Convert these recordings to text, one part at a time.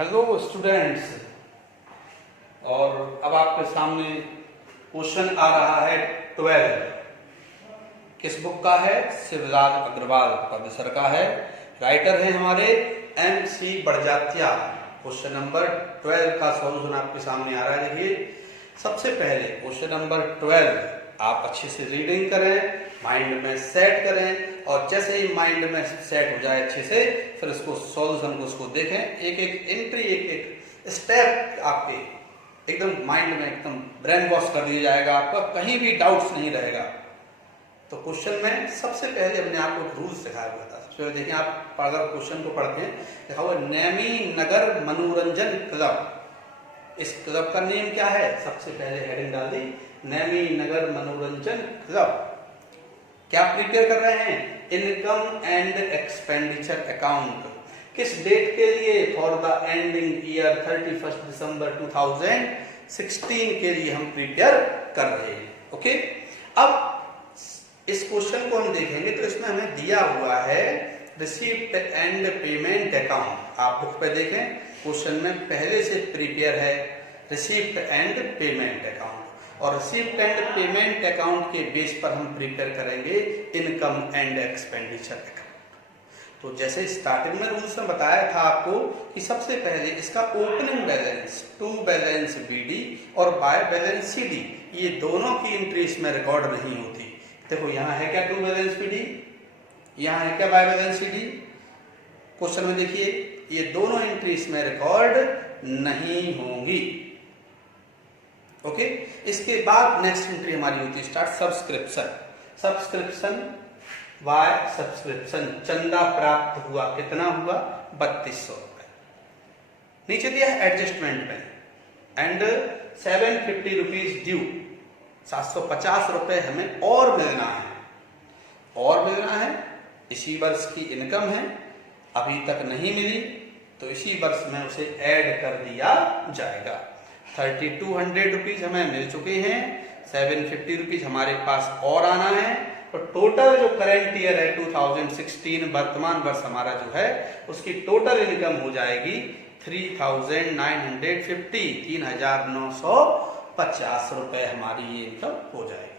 Hello students, और अब आपके सामने क्वेश्चन आ रहा है 12। किस बुक का है? शिवराज अग्रवाल पब्लिशर का है। राइटर है हमारे MC बड़जात्या। क्वेश्चन नंबर 12 का सॉल्यूशन आपके सामने आ रहा है। देखिए, सबसे पहले क्वेश्चन नंबर 12 आप अच्छे से रीडिंग करें, माइंड में सेट करें, और जैसे ही माइंड में सेट हो जाए अच्छे से, फिर उसको सॉल्यूशन को उसको देखें। एक एक एंट्री, एक एक स्टेप आपके एकदम माइंड में एकदम ब्रेन वॉश कर दिया जाएगा। आपका कहीं भी डाउट्स नहीं रहेगा। तो क्वेश्चन में सबसे पहले हमने आपको एक रूल्स सिखाया हुआ था। सबसे पहले देखिए, आप अगर क्वेश्चन को पढ़ते हैं, देखा हुआ नेमी नगर मनोरंजन क्लब। इस क्लब का नेम क्या है? सबसे पहले हेडिंग डाल दी, नेमी नगर मनोरंजन क्लब। क्या प्रिपेयर कर रहे हैं? Income and expenditure account. किस डेट के लिए? फॉर द एंडिंग ईयर 31 दिसंबर 2016 के लिए हम प्रिपेयर कर रहे हैं। ओके, अब इस क्वेश्चन को हम देखेंगे तो इसमें हमें दिया हुआ है रिसीप्ट एंड पेमेंट अकाउंट। आप बुक पे देखें, क्वेश्चन में पहले से प्रिपेयर है रिसीप्ट एंड पेमेंट अकाउंट, और रिसीप्ट एंड पेमेंट अकाउंट के बेस पर हम प्रिपेयर करेंगे इनकम एंड एक्सपेंडिचर अकाउंट। तो जैसे स्टार्टिंग में रूल्स में बताया था आपको कि सबसे पहले इसका opening balance, to balance BD और बाय बैलेंस CD, ये दोनों की एंट्री इसमें रिकॉर्ड नहीं होती। देखो, यहाँ है क्या टू बैलेंस BD, यहाँ है क्या बाय बैलेंस CD। क्वेश्चन में देखिए, ये दोनों एंट्री इसमें रिकॉर्ड नहीं होंगी। ओके, इसके बाद नेक्स्ट एंट्री हमारी होती है start subscription. Subscription by subscription, चंदा प्राप्त हुआ, कितना हुआ? 3200 रुपए। नीचे दिया है एडजस्टमेंट में एंड 750 रुपीज ड्यू, 750 रुपए हमें और मिलना है। और मिलना है, इसी वर्ष की इनकम है, अभी तक नहीं मिली, तो इसी वर्ष में उसे ऐड कर दिया जाएगा। 3200 रुपीज हमें मिल चुके हैं, 750 रुपीज हमारे पास और आना है। तो टोटल जो करंट ईयर है 2016 वर्तमान वर्ष हमारा जो है, उसकी टोटल इनकम हो जाएगी 3950, 3950 रुपए हमारी ये इनकम हो जाएगी।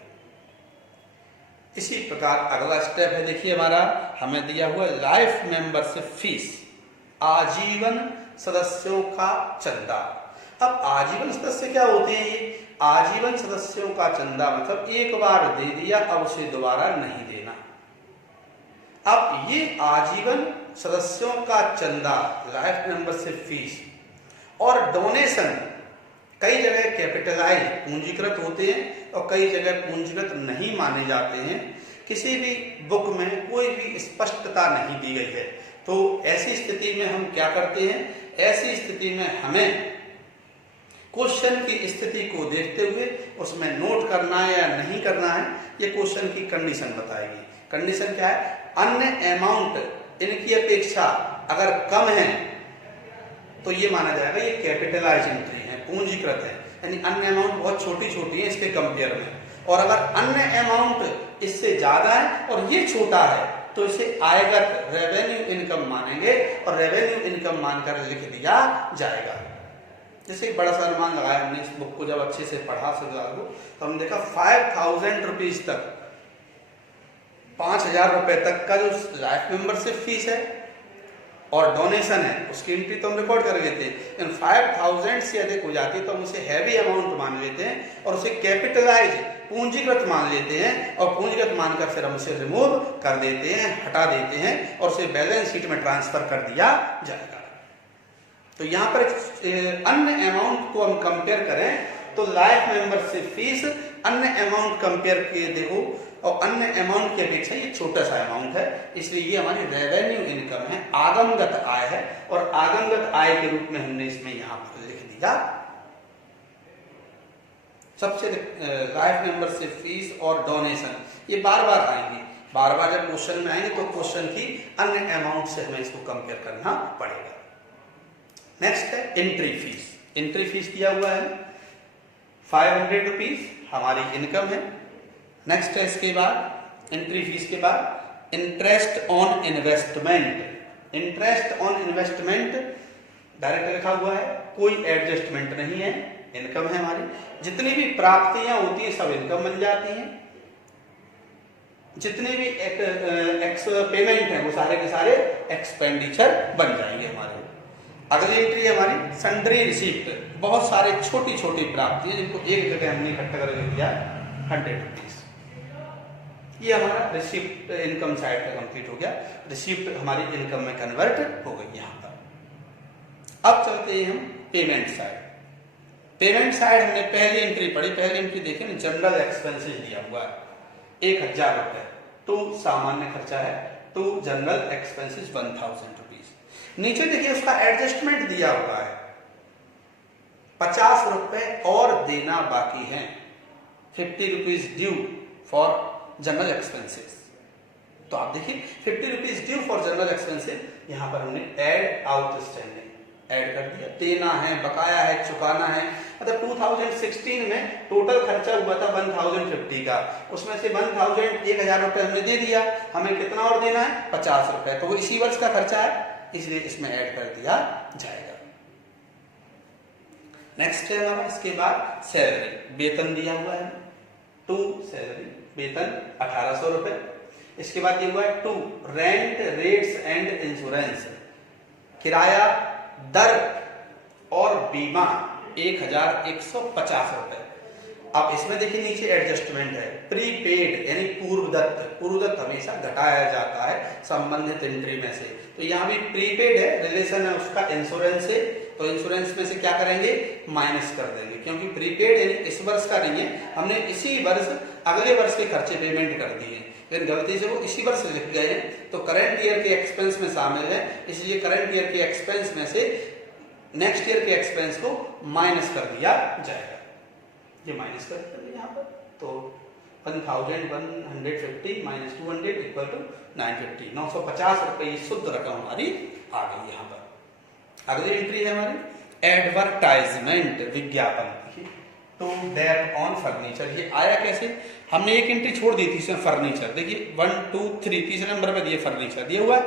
इसी प्रकार अगला स्टेप है, देखिए हमारा हमें दिया हुआ लाइफ मेंबरशिप फीस, आजीवन सदस्यों का चंदा। अब आजीवन सदस्य क्या होते हैं? ये आजीवन सदस्यों का चंदा मतलब एक बार दे दिया, अब उसे दोबारा नहीं देना। अब ये आजीवन सदस्यों का चंदा, लाइफ मेंबरशिप फीस और डोनेशन कई जगह कैपिटलाइज पूंजीकृत होते हैं और कई जगह पूंजीकृत नहीं माने जाते हैं। किसी भी बुक में कोई भी स्पष्टता नहीं दी गई है। तो ऐसी स्थिति में हम क्या करते हैं? ऐसी स्थिति में हमें क्वेश्चन की स्थिति को देखते हुए उसमें नोट करना है या नहीं करना है, ये क्वेश्चन की कंडीशन बताएगी। कंडीशन क्या है? अन्य अमाउंट इनकी अपेक्षा अगर कम है तो ये माना जाएगा ये कैपिटलाइज एंट्री है, पूंजीकृत है, यानी अन्य अमाउंट बहुत छोटी छोटी है इसके कंपेयर में। और अगर अन्य अमाउंट इससे ज्यादा है और ये छोटा है तो इसे आयगत रेवेन्यू इनकम मानेंगे और रेवेन्यू इनकम मानकर लिख दिया जाएगा। जैसे एक बड़ा सा अनुमान लगाया हमने, इस बुक को जब अच्छे से पढ़ा तो हमने देखा 5000 रुपीज तक, 5000 रुपए तक का जो लाइफ मेंबरशिप फीस है और डोनेशन है उसकी एंट्री तो हम रिकॉर्ड कर लेते हैं। लेकिन 5000 से अधिक हो जाती है तो हम उसे हैवी अमाउंट मान लेते हैं और उसे कैपिटलाइज पूंजीकृत मान लेते हैं, और पूंजीकृत मानकर फिर हम उसे रिमूव कर देते हैं, हटा देते हैं और उसे बैलेंस शीट में ट्रांसफर कर दिया जाएगा। तो यहाँ पर अन्य अमाउंट को हम कंपेयर करें तो लाइफ मेंबरशिप फीस अन्य अमाउंट कंपेयर किए देखो, और अन्य अमाउंट की अपेक्षा ये छोटा सा अमाउंट है, इसलिए ये हमारी रेवेन्यू इनकम है, आगमगत आय है, और आगमगत आय के रूप में हमने इसमें यहाँ पर लिख दिया। सबसे लाइफ मेंबरशिप फीस और डोनेशन ये बार बार आएंगे, बार बार जब क्वेश्चन में आएंगे तो क्वेश्चन की अन्य अमाउंट से हमें इसको कंपेयर करना पड़ेगा। नेक्स्ट है एंट्री फीस। एंट्री फीस दिया हुआ है 500 रुपीज हमारी इनकम है। नेक्स्ट है इसके बाद एंट्री फीस के बाद interest on investment. Interest on investment direct लिखा हुआ है, कोई एडजस्टमेंट नहीं है, इनकम है हमारी। जितनी भी प्राप्तियां होती हैं सब इनकम बन जाती हैं, जितने भी एक्स पेमेंट है वो सारे के सारे एक्सपेंडिचर बन जाएंगे हमारे। अगली एंट्री है हमारी सन्ड्री रिसीप्ट, बहुत सारे छोटी छोटी प्राप्तियां जिनको एक जगह हमने इकट्ठा करके दिया 100 रुपीज। ये हमारा रिसीप्ट इनकम साइड का कंप्लीट हो गया, रिसीप्ट हमारी इनकम में कन्वर्ट हो गई यहाँ पर। अब चलते हैं हम पेमेंट साइड। पेमेंट साइड हमने पहली एंट्री पढ़ी, पहली एंट्री देखें ना, जनरल एक्सपेंसेस दिया हुआ है 1000 रुपए, टू सामान्य खर्चा है, टू जनरल एक्सपेंसेस 1000 रुपीज। नीचे देखिए उसका एडजस्टमेंट दिया हुआ है 50 रुपए और देना बाकी है, 50 rupees due for general expenses. तो आप देखिए 50 rupees due for general expenses, यहां पर हमने एड आउटस्टैंडिंग ऐड कर दिया, देना है, बकाया है, चुकाना है। मतलब 2016 में टोटल खर्चा हुआ था 1050 का, उसमें से 1000 रुपए हमने दे दिया, हमें कितना और देना है 50 रुपए, तो वो इसी वर्ष का खर्चा है इसलिए इसमें ऐड कर दिया जाएगा। नेक्स्ट है हमारा इसके बाद सैलरी, वेतन दिया हुआ है, टू सैलरी वेतन 1800 रुपए। इसके बाद दिया हुआ है to rent rates and insurance, किराया दर और बीमा 1150 रुपए। अब इसमें देखिए नीचे एडजस्टमेंट है, प्रीपेड यानी पूर्वदत्त, पूर्वदत्त हमेशा घटाया जाता है संबंधित एंट्री में से, तो यहाँ भी प्रीपेड है, रिलेशन है उसका इंश्योरेंस से, तो इंश्योरेंस में से क्या करेंगे माइनस कर देंगे, क्योंकि प्रीपेड यानी इस वर्ष का नहीं है, हमने इसी वर्ष अगले वर्ष के खर्चे पेमेंट कर दिए, लेकिन गलती से वो इसी वर्ष लिख गए हैं तो करंट ईयर के एक्सपेंस में शामिल है, इसलिए करंट ईयर के एक्सपेंस में से नेक्स्ट ईयर के एक्सपेंस को माइनस कर दिया जाएगा। ये माइनस कर देंगे यहाँ पर, तो 1150 माइनस 200 इक्वल टू 950, 950 रुपए शुद्ध रकम हमारी आ गई यहाँ पर। अगली एंट्री है हमारी एडवर्टाइजमेंट, विज्ञापन, टू डेट ऑन फर्नीचर। ये आया कैसे, हमने एक एंट्री छोड़ दी थी इसमें फर्नीचर, देखिए 1 2 3 तीसरे नंबर पे दिए फर्नीचर दिया हुआ है,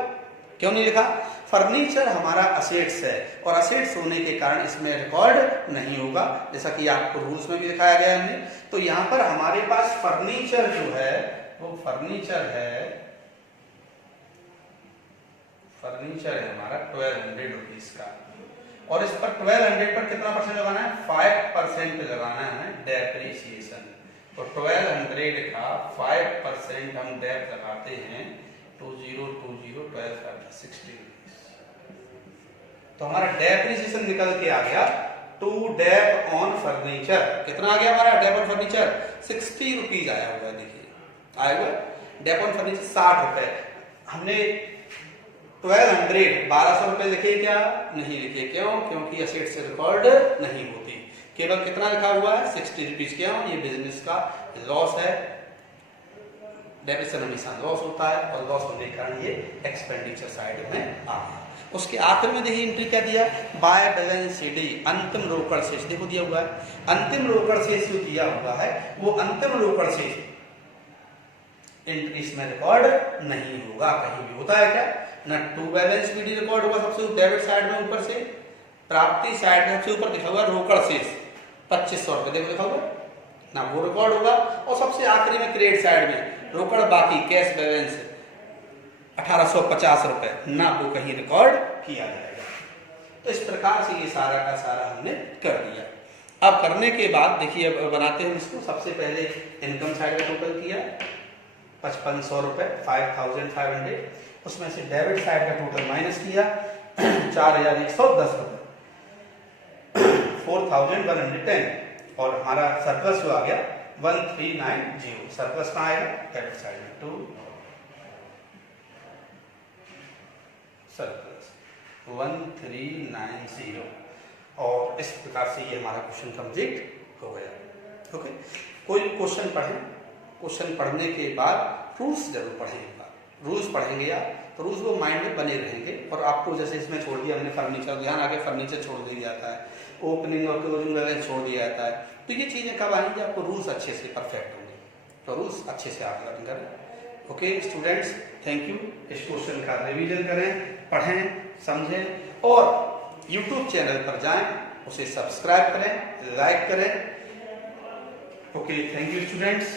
क्यों नहीं लिखा, फर्नीचर हमारा असेट्स है और असेट्स होने के कारण इसमें रिकॉर्ड नहीं होगा, जैसा कि आपको रूल्स में भी दिखाया गया हमने। तो यहाँ पर हमारे पास फर्नीचर जो है वो फर्नीचर है हमारा 1200 रुपीज का, और इस पर 1200 पर कितना परसेंट लगाना है 5% लगाना है डेप्रिसिएशन, तो 1200 का 5% हम डेप लगाते हैं 2020 12 60 रुपीज, तो हमारा डेप्रिसिएशन निकल के आ गया टू डेप ऑन फर्नीचर, कितना आ गया हमारा डेप ऑन फर्नीचर 60 रुपीज आया हुआ, देखिए आया हुआ डेप ऑन फर्नीचर 60 रुपए, हमने 1200 रुपए लिखे क्या, नहीं लिखे, क्यों, क्योंकि असेट से रिकॉर्ड नहीं होती, केवल कितना लिखा हुआ है 60 रुपीज, क्यों, ये बिजनेस का लॉस है, डेप्रिसिएशन हमेशा लॉस होता है और लॉस होने के कारण ये एक्सपेंडिचर साइड में आ गया। उसके आखिर में देखिए एंट्री क्या दिया, बाय बैलेंस शीट, अंतिम रोकड़ शेष, देखो दिया हुआ है, अंतिम रोकड़ शेष जो दिया हुआ है वो अंतिम रोकड़ शेष इसमें रिकॉर्ड नहीं होगा, कहीं भी होता है क्या, ना टू बैलेंस शीट रिकॉर्ड होगा सबसे डेबिट साइड में ऊपर से, प्राप्ति साइड में सबसे ऊपर लिखा हुआ रोकड़ शेष 2500 रुपए, देखो लिखा हुआ ना, वो रिकॉर्ड होगा, और सबसे आखिरी में क्रेडिट साइड में रोकड़ बाकी कैश बैलेंस 1850 रुपए, ना वो कहीं रिकॉर्ड किया जाएगा। तो इस प्रकार से ये सारा का सारा हमने कर दिया। अब करने के बाद देखिए अब बनाते हैं इसको, सबसे पहले इनकम साइड का टोटल किया 5500 रुपए 5500, उसमें से डेबिट साइड का टोटल माइनस किया 4110 रुपए 4110, और हमारा सरप्लस जो आ गया 1390, सरप्लस कहाँ आएगा डेबिट साइड में, टू सरप्लस 1390, और इस प्रकार से ये हमारा क्वेश्चन कंप्लीट हो गया। ओके, कोई क्वेश्चन पढ़ें, क्वेश्चन पढ़ने के बाद रूल्स जरूर पढ़ेंगे, रूल्स पढ़ेंगे या तो रूल्स वो माइंड में बने रहेंगे, और आपको जैसे इसमें छोड़ दिया हमने फर्नीचर, ध्यान आगे फर्नीचर छोड़ दिया जाता है, ओपनिंग और क्लोजिंग बैलेंस छोड़ दिया जाता है, तो ये चीजें कब आएंगी आपको रूल्स अच्छे से परफेक्ट होंगे, तो रूल्स अच्छे से आप लर्न करें। ओके स्टूडेंट्स, थैंक यू, इस क्वेश्चन का रिवीजन करें, पढ़ें, समझें, और यूट्यूब चैनल पर जाएं, उसे सब्सक्राइब करें, लाइक करें। Okay, thank you students.